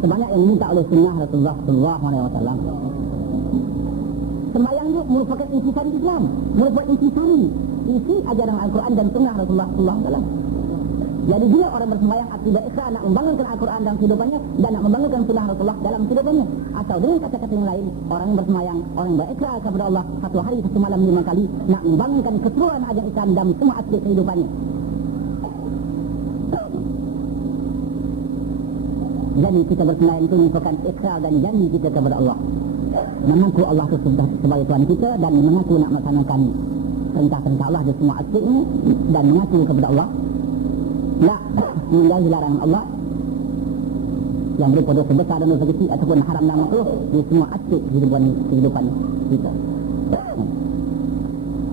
sebanyak yang diminta oleh sunnah Rasulullah sallallahu alaihi wasallam. Sembahyang itu merupakan intisari Islam, merupakan intisari isi ajaran Al-Quran dan sunnah Rasulullah sallallahu alaihi wasallam. Jadi dia orang bersembahyang akibat ikhlas nak membangunkan Al-Quran dalam kehidupannya dan nak membangunkan sunnah Rasulullah dalam kehidupannya. Atau dengan kata-kata yang lain, orang yang bersembahyang, orang yang berikhlas kepada Allah satu hari satu malam 5 kali nak membangunkan keseluruhan ajaran Islam dalam semua aspek kehidupannya. Jadi kita bersembahyang itu merupakan ikhlas dan janji kita kepada Allah, mengaku Allah itu sebagai Tuhan kita dan mengaku nak melaksanakan perintah-perintah Allah di semua aspeknya dan mengaku kepada Allah nak menjauhi larangan Allah yang berupa dosa besar dan dosa kecil ataupun haram dan makruh di semua aspek kehidupan kita.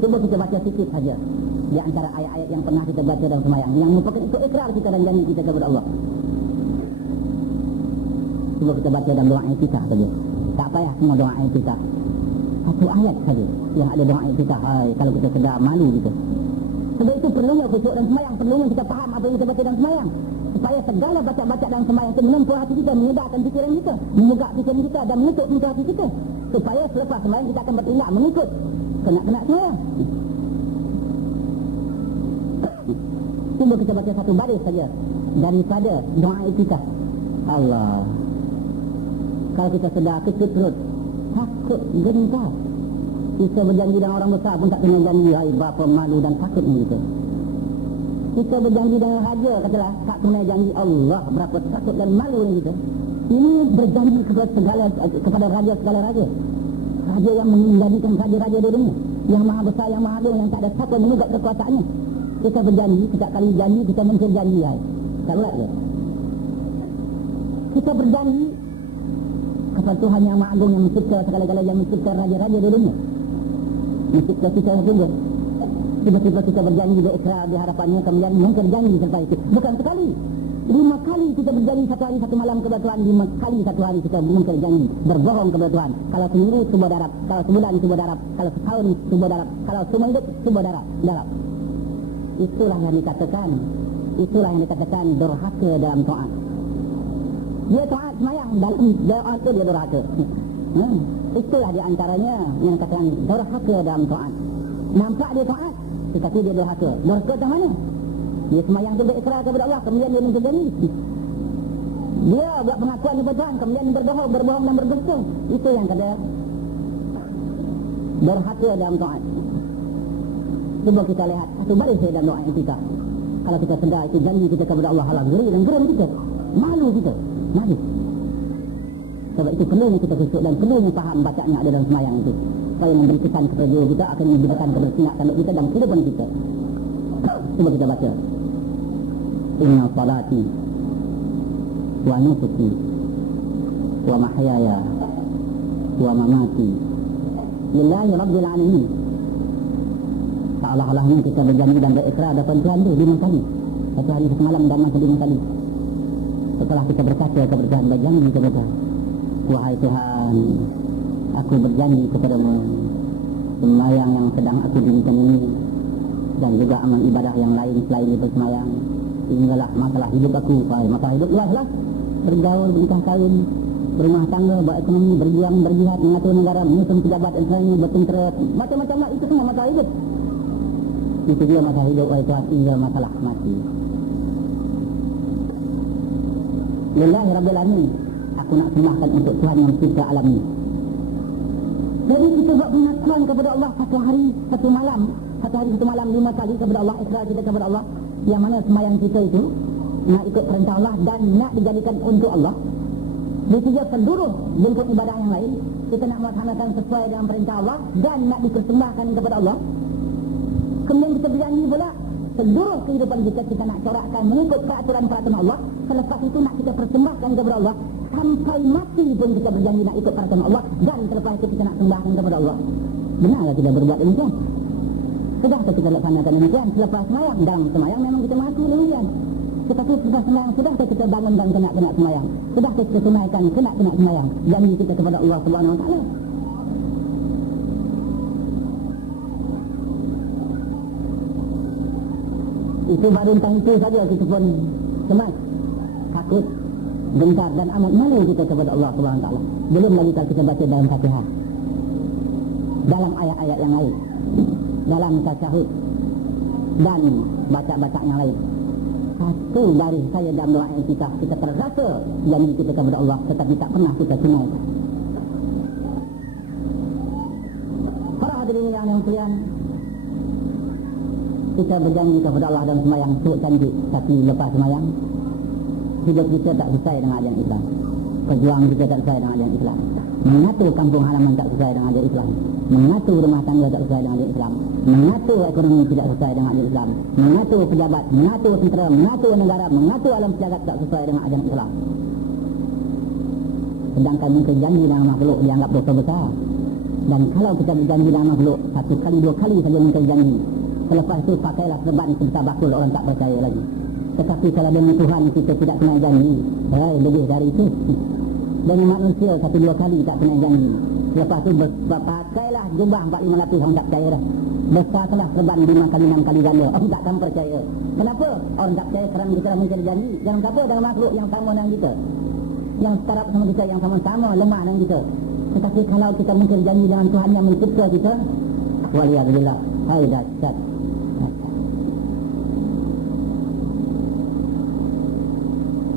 Cuba kita baca sikit saja di antara ayat-ayat yang pernah kita baca dalam sembahyang yang merupakan itu ikrar kita dan janji kita kepada Allah. Cuba kita baca dalam doa iftitah saja. Tak payah semua doa iftitah. Satu ayat saja yang ada doa iftitah. Kalau kita sedar malu gitu. Sebab itu perlunya khusyuk dan sembahyang, perlunya kita faham apa yang kita baca dalam sembahyang, supaya segala baca-baca dalam sembahyang itu menempuh hati kita, menyedarkan fikiran kita, membuka fikiran kita dan menutup pintu hati kita, supaya selepas sembahyang kita akan bertindak mengikut kena sembahyang. Cuba kita baca satu baris saja daripada doa iftitah. Allah, kalau kita sedar kekut perut, takut gentar. Kita berjanji dengan orang besar pun tak kena janji. Hai, berapa malu dan takutnya kita. Kita berjanji dengan raja, katalah, tak kena janji. Allah, berapa takut dan malunya kita. Ini berjanji kepada raja segala raja. Raja yang menjadikan raja-raja di dunia, yang maha besar, yang maha agung, yang tak ada siapa mengugat kekuasaannya. Kita berjanji, setiap kali janji kita mungkin janji. Hai, tak buat ke? Kita berjanji kepada Tuhan yang maha agung, yang mencipta segala-galanya, yang mencipta raja-raja di dunia, mencipta kita sendiri. Tiba-tiba kita berjanji beikrar di hadapannya, kemudian mungkin janji serta itu. Bukan sekali, 5 kali kita berjanji satu hari satu malam kepada Tuhan. 5 kali satu hari kita mungkin janji berbohong kepada Tuhan. Kalau seminggu sebuah darab, kalau sebulan sebuah darab, kalau setahun sebuah darab, kalau semua hidup sebuah darab. Itulah yang dikatakan durhaka dalam taat. Dia taat semayang, dalam doa itu dia durhaka. Itulah di antaranya yang dikatakan durhaka dalam taat. Nampak dia taat, tetapi dia durhaka. Durhaka ke mana? Dia semayang tu berikrar kepada Allah, kemudian dia minta janji. Dia buat pengakuan kepada Tuhan, kemudian berbohong dan berdusta. Itu yang kata durhaka dalam taat. Cuba kita lihat satu baris dalam doa kita. Kalau kita sedar itu janji kita kepada Allah, halang geri dan geram kita, malu kita, malu. Sebab itu perlunya kita khusyuk dan perlunya faham bacaan yang ada dalam semayang itu, supaya memberi kesan kepada diri kita, akan memberikan kepada sinat tanduk kita dan kehidupan kita. Cuba kita baca. Inna salati wa nusuki wa mahyaya wa mamati lillahi rabbil alamin. Seolah-olahnya kita berjanji dan berikrar depan Tuhan itu 5 kali. Satu hari satu malam dan masa 5 kali. Setelah kita berkata kepada Tuhan, berjanji kepada Tuhan, wahai Tuhan, aku berjanji kepadamu, sembahyang yang sedang aku dirikan ini dan juga amal ibadah yang lain selain itu sembahyang, inilah masalah hidup aku. Masalah hidup luaslah, bergaul, bernikah kawin, berumah tangga, berekonomi, berjuang, berjihad, mengatur negara, menyusun pejabat dan sebagainya, bertentera, macam-macam lah. Itu semua masalah hidup. Itu dia masalah hidup, wahai Tuhan, hingga masalah mati. Lillahi rabbil alamin, aku nak sembahkan untuk Tuhan yang mencipta alam ini. Jadi kita buat pengakuan kepada Allah satu hari satu malam 5 kali kepada Allah, ikrar kita kepada Allah, yang mana sembahyang kita itu nak ikut perintah Allah dan nak dijadikan untuk Allah. Di tiga seluruh bentuk ibadah yang lain kita nak melaksanakan sesuai dengan perintah Allah dan nak dipersembahkan kepada Allah. Kemudian kita berjanji pula seluruh kehidupan kita nak corakkan mengikut peraturan-peraturan Allah. Selepas itu nak kita persembahkan kepada Allah. Sampai mati pun kita berjanji nak ikut peraturan Allah. Dan selepas itu kita nak sembahkan kepada Allah. Benarkah kita berbuat demikian? Sudahkah kita laksanakan demikian? Selepas semayang, dalam semayang memang kita mengaku demikian. Tetapi setelah semayang, sudahkah kita bangunkan kena semayang? Sudahkah kita tunaikan kena semayang? Janji kita kepada Allah Subhanahu Wa Taala. Itu baru tentang itu saja kita pun cemas, takut, gentar dan amat malu kita kepada Allah Subhanahu Wa Taala. Belum lagi kalau kita baca dalam Fatihah, dalam ayat-ayat yang lain, dalam tasyahud dan baca-baca yang lain. Satu dari saya dalam doa kita terasa janji kita kepada Allah, tetapi tak pernah kita tunaikan. Para hadirin yang muliaan, kita berjanji kepada Allah dalam sembahyang sebut janji, tapi lepas sembahyang hidup kita tak sesuai dengan ajaran Islam, perjuangan kita tak sesuai dengan ajaran Islam, mengatur kampung halaman tak sesuai dengan ajaran Islam, mengatur rumah tangga tak sesuai dengan ajaran Islam, mengatur ekonomi tidak sesuai dengan ajaran Islam, mengatur pejabat, mengatur tentera, mengatur negara, mengatur alam sejagat tak sesuai dengan ajaran Islam. Sedangkan mungkin janji dengan makhluk dianggap dosa besar. Dan kalau kita berjanji dengan makhluk satu kali dua kali saja mungkin janji, selepas itu pakailah serban sebesar bakul, orang tak percaya lagi. Tetapi kalau dengan Tuhan kita tidak kena janji, lebih dari itu. Dengan manusia satu dua kali tak kena janji, lepas itu pakailah jubah 4-5 lapis, orang tak percaya dah. Besarlah serban 5 kali 6 kali ganda, orang tak akan percaya. Kenapa? Orang tak percaya kerana kita mungkin janji. Jangan kata dengan makhluk yang sama dengan kita, yang setara sama kita, yang sama-sama lemah dengan kita. Tetapi kalau kita mungkin janji dengan Tuhan yang mencipta kita, waliyadzubillah, hai dahsyat.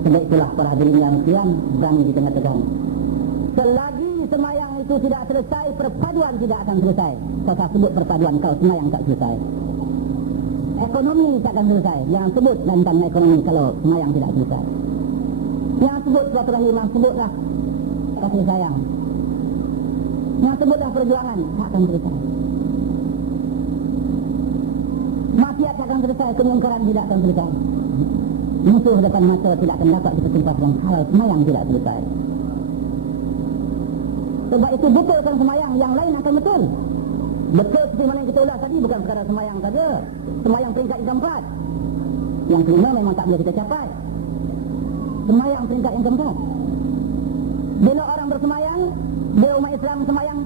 Sebab itulah para hadirin yang muliaan, berani kita katakan, selagi semayang itu tidak selesai, perpaduan tidak akan selesai. Saya sebut perpaduan, kalau semayang tak selesai, ekonomi tak akan selesai. Jangan sebut tentang ekonomi kalau semayang tidak selesai. Yang sebut silaturahim, yang sebutlah kasih sayang, yang sebutlah perjuangan, tak akan selesai. Maksiat tak akan selesai, kemungkaran tidak akan selesai. Musuh depan mata tidak akan dapat kita tumpahkan kalau semayang tidak selesai. Sebab itu betulkan semayang, yang lain akan betul. Betul seperti mana yang kita ulas tadi, bukan sekadar semayang saja. Semayang peringkat yang keempat, yang kelima memang tak boleh kita capai. Semayang peringkat yang keempat, bila orang bersemayang, bila umat Islam semayang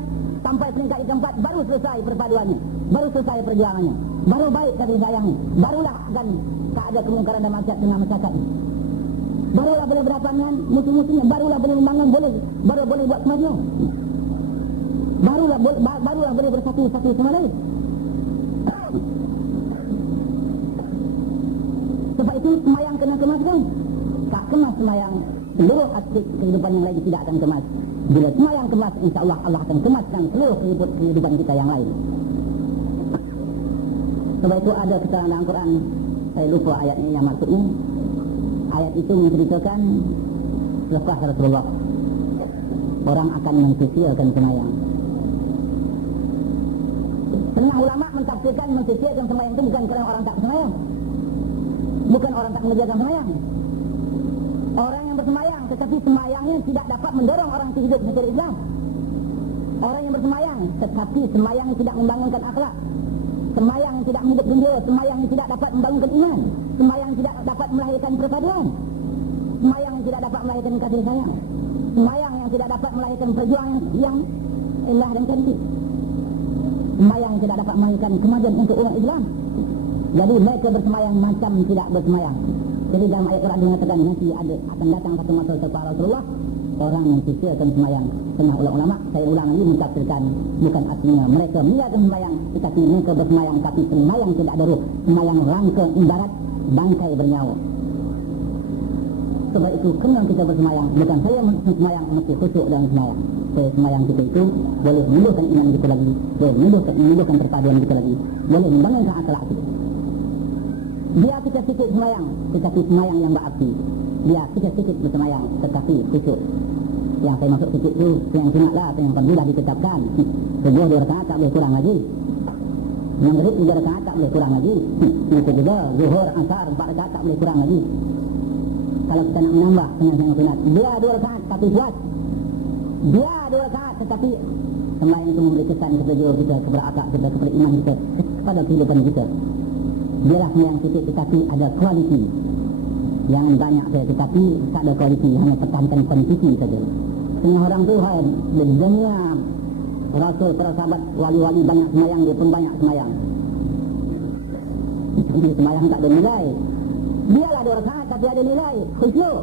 sampai peringkat yang keempat, baru selesai perpaduannya, baru selesai perjuangannya, baru baik kasih sayangnya, barulah akan tak ada kemungkaran dan maksiat tengah masyarakat. Barulah boleh berhadapan dengan musuh-musuhnya, barulah boleh membangun, baru boleh buat kemajuan, barulah boleh bersatu satu sama lain. Sebab itu semayang kena kemaskan. Tak kemas semayang, seluruh aspek kehidupan yang lain tidak akan kemas. Bila semayang kemas, insyaAllah Allah akan kemaskan seluruh kehidupan kita yang lain. Sebab itu ada keterangan dalam Quran, saya lupa ayatnya yang maksudnya. Ayat itu menceritakan lepas Rasulullah, orang akan mensuciakan semayang. Setengah ulama mentafsirkan mensuciakan semayang itu bukan kerana orang tak semayang, bukan orang tak mengerjakan semayang. Orang yang bersemayang, tetapi semayangnya tidak dapat mendorong orang itu hidup secara Islam. Orang yang bersemayang, tetapi semayang tidak membangunkan akhlak, semayang yang tidak menghidupkan dunia, semayang yang tidak dapat membangunkan iman, semayang yang tidak dapat melahirkan perpaduan, semayang yang tidak dapat melahirkan kasih sayang, semayang yang tidak dapat melahirkan perjuangan yang indah dan cantik, semayang yang tidak dapat melahirkan kemajuan untuk umat Islam. Jadi mereka bersemayang macam tidak bersemayang. Jadi dalam ayat Quran mengatakan nanti akan datang satu masa setelah Rasulullah, orang yang suciakan semayang. Setengah ulama, saya ulang lagi mentafsirkan, bukan artinya mereka meninggalkan semayang, tetapi mereka bersemayang tapi semayang tidak ada ruh. Semayang rangka ibarat bangkai bernyawa. Sebab itu kena kita bersemayang. Bukan saya semayang mesti khusyuk dalam semayang. Semayang kita itu boleh menumbuhkan iman kita lagi, boleh menumbuhkan perpaduan kita lagi, boleh membangunkan akhlak kita. Dia kita sikit semayang, tetapi semayang yang berarti. Dia kita sikit bersemayang, tetapi khusyuk. Yang saya maksud sikit itu yang sunatlah, yang fadilah ditetapkan. Subuh 2 rakaat tak boleh kurang lagi, maghrib 3 rakaat tak boleh kurang lagi, itu juga zuhur, asar 4 rakaat tak boleh kurang lagi. Kalau kita nak menambah sunat, dia 2 rakaat tapi kuat, dia 2 rakaat tetapi sembahyang itu memberi kesan kepada jiwa kita, kepada akhlak kita, kepada iman kita, kepada kehidupan kita. Dialah sembahyang sikit tetapi ada kualiti. Jangan banyak saja tetapi tak ada kualiti, hanya pertahankan kuantiti saja. Setengah orang tu dunia rasul, para sahabat, wali-wali banyak semayang, dia pun banyak semayang. Jadi semayang tak ada nilai. Dialah 2 rakaat tapi ada nilai, khusyuk.